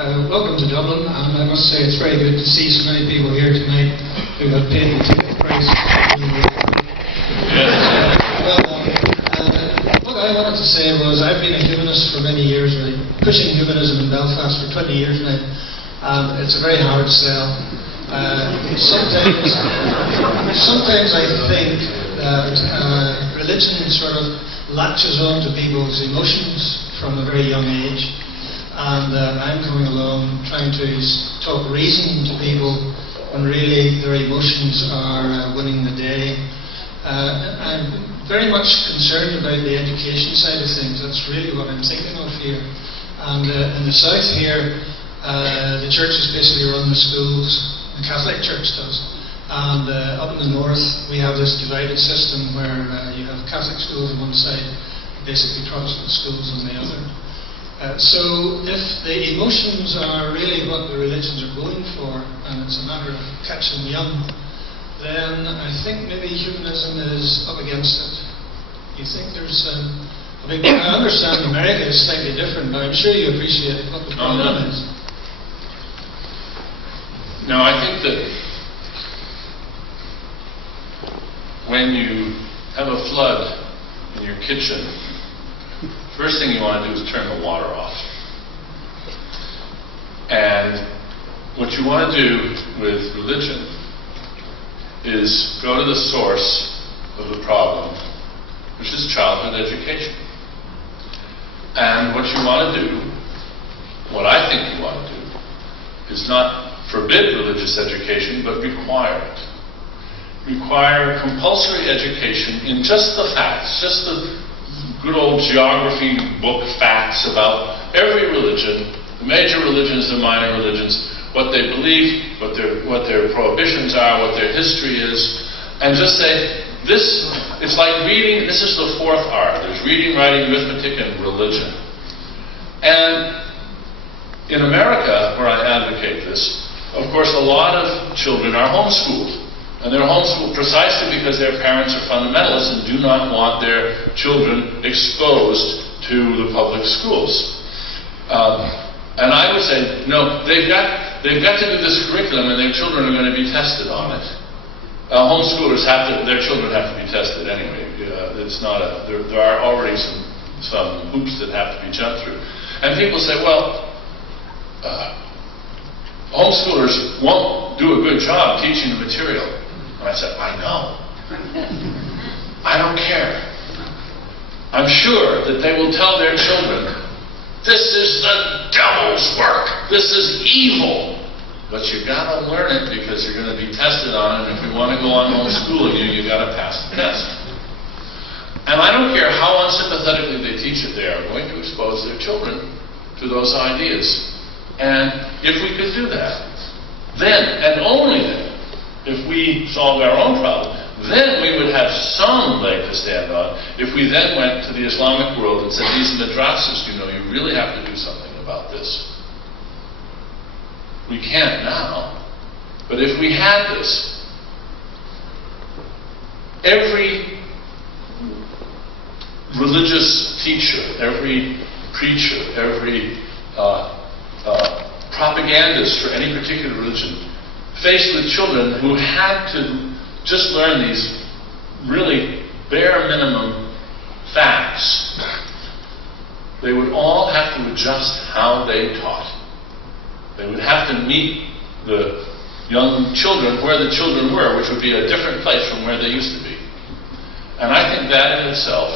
Welcome to Dublin, and I must say it's very good to see so many people here tonight who have paid the ticket price. Well done. What I wanted to say was I've been a humanist for many years now, pushing humanism in Belfast for 20 years now, and it's a very hard sell. Sometimes I think that religion sort of latches on to people's emotions from a very young age. And I'm coming along trying to talk reason to people when really their emotions are winning the day. I'm very much concerned about the education side of things. That's really what I'm thinking of here. And in the south here, the churches basically run the schools. The Catholic Church does. And up in the north, we have this divided system where you have Catholic schools on one side, basically Protestant schools on the other. So if the emotions are really what the religions are going for, and it's a matter of catching young, then I think maybe humanism is up against it. You think there's I understand America is slightly different, but I'm sure you appreciate what the problem is. No, I think that when you have a flood in your kitchen, first thing you want to do is turn the water off. And what you want to do with religion is go to the source of the problem, which is childhood education. And what you want to do, what I think you want to do, is not forbid religious education, but require it. Require compulsory education in just the facts, just the good old geography book facts about every religion, the major religions, the minor religions, what they believe, what their prohibitions are, what their history is, and just say, it's like reading, this is the fourth R. There's reading, writing, arithmetic, and religion. And in America, where I advocate this, of course a lot of children are homeschooled. And they're homeschooled precisely because their parents are fundamentalists and do not want their children exposed to the public schools. And I would say, no, they've got to do this curriculum, and their children are going to be tested on it. Homeschoolers their children have to be tested anyway. It's not there are already some hoops that have to be jumped through. And people say, well, homeschoolers won't do a good job teaching the material. And I said, I know. I don't care. I'm sure that they will tell their children, this is the devil's work. This is evil. But you got to learn it because you're going to be tested on it. And if we want to go on homeschooling you got to pass the test. And I don't care how unsympathetically they teach it, they are going to expose their children to those ideas. And if we could do that, then, and only then, if we solved our own problem, then we would have some leg to stand on. If we then went to the Islamic world and said, these madrasas, you really have to do something about this. We can't now. But if we had this, every religious teacher, every preacher, every propagandist for any particular religion, faced with children who had to just learn these really bare minimum facts, they would all have to adjust how they taught. They would have to meet the young children where the children were, which would be a different place from where they used to be. And I think that in itself,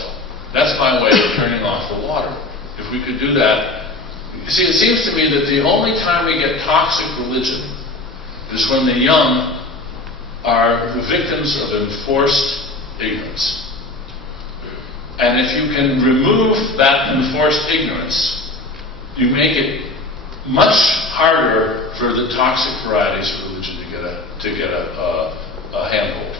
that's my way of turning off the water. If we could do that. You see, it seems to me that the only time we get toxic religion is when the young are the victims of enforced ignorance. And if you can remove that enforced ignorance, you make it much harder for the toxic varieties of religion to get a handhold.